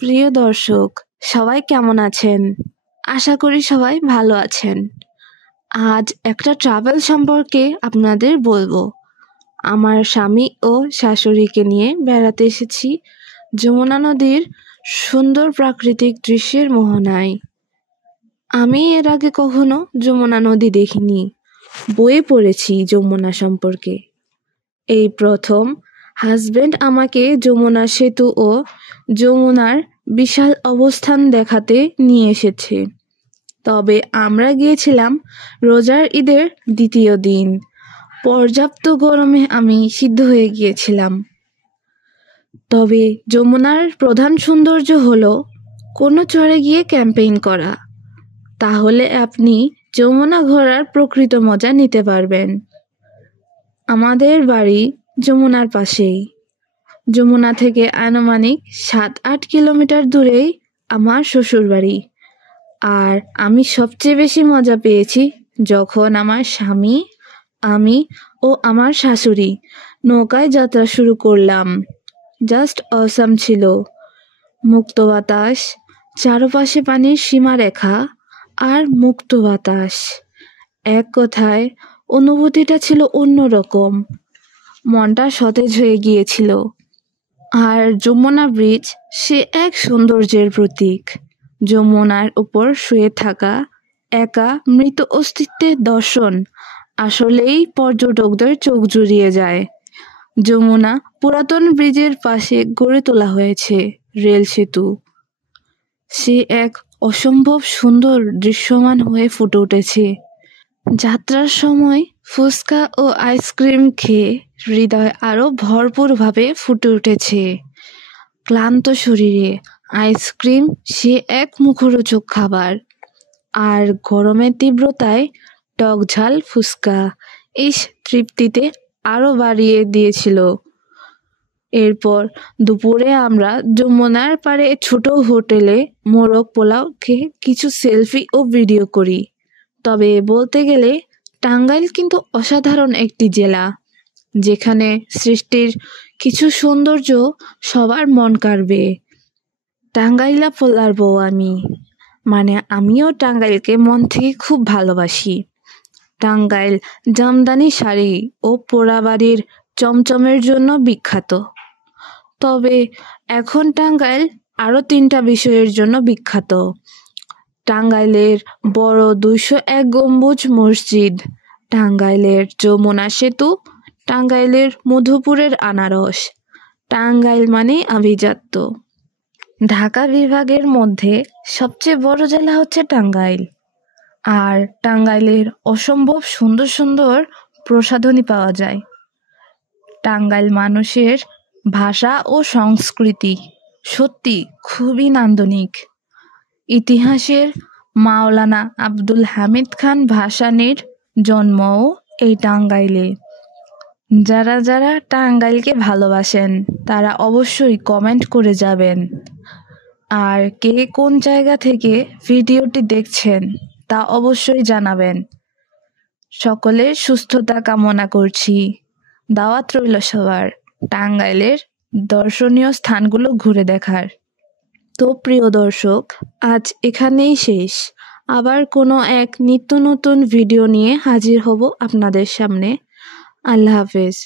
প্রিয় দর্শক, সবাই কেমন আছেন? আশা করি সবাই ভালো আছেন। আজ একটা ট্রাভেল সম্পর্কে আপনাদের বলবো। আমার স্বামী ও শাশুড়িকে নিয়ে বেড়াতে এসেছি যমুনা নদীর সুন্দর প্রাকৃতিক দৃশ্যের মোহনায়। আমি এর আগে কখনো যমুনা নদী দেখিনি, বইয়ে পড়েছি যমুনা সম্পর্কে। এই প্রথম হাজবেন্ড আমাকে যমুনা সেতু ও যমুনার বিশাল অবস্থান দেখাতে নিয়ে এসেছে। তবে আমরা গিয়েছিলাম রোজার ঈদের দ্বিতীয় দিন। পর্যাপ্ত গরমে আমি সিদ্ধ হয়ে গিয়েছিলাম। তবে যমুনার প্রধান সৌন্দর্য হলো কোনো চরে গিয়ে ক্যাম্পেইন করা। তাহলে আপনি যমুনা ঘোরার প্রকৃত মজা নিতে পারবেন। আমাদের বাড়ি যমুনার পাশেই। যমুনা থেকে আনুমানিক 7-8 কিলোমিটার দূরেই আমার শ্বশুরবাড়ি। আর আমি সবচেয়ে বেশি মজা পেয়েছি যখন আমার স্বামী, আমি ও আমার শাশুড়ি নৌকায় যাত্রা শুরু করলাম। জাস্ট অসাম ছিল। মুক্ত বাতাস, চারপাশে পানির সীমারেখা আর মুক্ত বাতাস। এক কথায় অনুভূতিটা ছিল অন্যরকম। মনটা সতেজ হয়ে গিয়েছিল। আর যমুনা ব্রিজ সে এক সৌন্দর্যের প্রতীক। যমুনার উপর শুয়ে থাকা একা মৃত অস্তিত্বের দর্শন আসলেই পর্যটকদের চোখ জুড়িয়ে যায়। যমুনা পুরাতন ব্রিজের পাশে গড়ে তোলা হয়েছে রেল সেতু। সে এক অসম্ভব সুন্দর দৃশ্যমান হয়ে ফুটে উঠেছে। যাত্রার সময় ফুচকা ও আইসক্রিম খেয়ে হৃদয় আরো ভরপুরভাবে ফুটে উঠেছে। ক্লান্ত শরীরে আইসক্রিম সে এক মুখরোচক খাবার। আর গরমের তীব্রতায় টক ঝাল ফুচকা তৃপ্তিতে আরো বাড়িয়ে দিয়েছিল। এরপর দুপুরে আমরা যমুনার পাড়ে ছোট হোটেলে মোরগ পোলাও খেয়ে কিছু সেলফি ও ভিডিও করি। তবে বলতে গেলে টাঙ্গাইল কিন্তু অসাধারণ একটি জেলা, যেখানে সৃষ্টির কিছু সৌন্দর্য সবার মন কাড়বে। টাঙ্গাইলা পোলার বউ আমি, মানে আমিও টাঙ্গাইলকে মন থেকে খুব ভালোবাসি। টাঙ্গাইল জামদানি শাড়ি ও পোড়াবাড়ির চমচমের জন্য বিখ্যাত। তবে এখন টাঙ্গাইল আরো 3টা বিষয়ের জন্য বিখ্যাত। টাঙ্গাইলের বড় 201 গম্বুজ মসজিদ, টাঙ্গাইলের যমুনা সেতু, টাঙ্গাইলের মধুপুরের আনারস। টাঙ্গাইল মানেই আভিজাত্য। ঢাকা বিভাগের মধ্যে সবচেয়ে বড় জেলা হচ্ছে টাঙ্গাইল। আর টাঙ্গাইলের অসম্ভব সুন্দর সুন্দর প্রসাধনী পাওয়া যায়। টাঙ্গাইল মানুষের ভাষা ও সংস্কৃতি সত্যি খুবই নান্দনিক। ইতিহাসের মাওলানা আব্দুল হামিদ খান ভাসানীর জন্মও এই টাঙ্গাইলে। যারা যারা টাঙ্গাইলকে ভালোবাসেন তারা অবশ্যই কমেন্ট করে যাবেন। আর কে কোন জায়গা থেকে ভিডিওটি দেখছেন তা অবশ্যই জানাবেন। সকলের সুস্থতা কামনা করছি। দাওয়াত রইল সবার টাঙ্গাইলের দর্শনীয় স্থানগুলো ঘুরে দেখার। তো প্রিয় দর্শক, আজ এখানেই শেষ। আবার কোনো এক নিত্য নতুন ভিডিও নিয়ে হাজির হব আপনাদের সামনে। আল্লাহ হাফেজ।